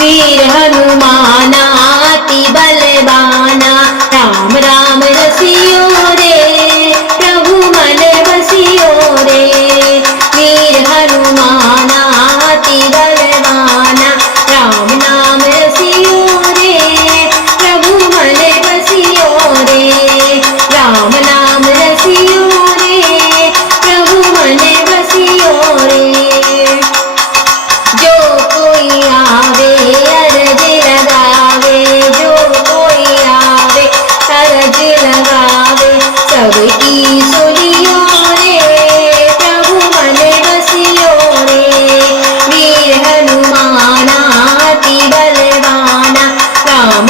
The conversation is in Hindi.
वीर हनुमाना अति बलवाना, राम राम रसियो रे प्रभु मन बसियो रे। वीर हनुमाना अति बलवाना, राम नाम रसियो रे प्रभु मन बसियो रे। राम नाम रसियो रे प्रभु मन बसियो रे। जो कोई आवे अरज लगावे, जो कोई आवे अरज लगावे, सबकी सुनियो रे प्रभु मन बसियो रे। वीर हनुमाना अति बलवाना, राम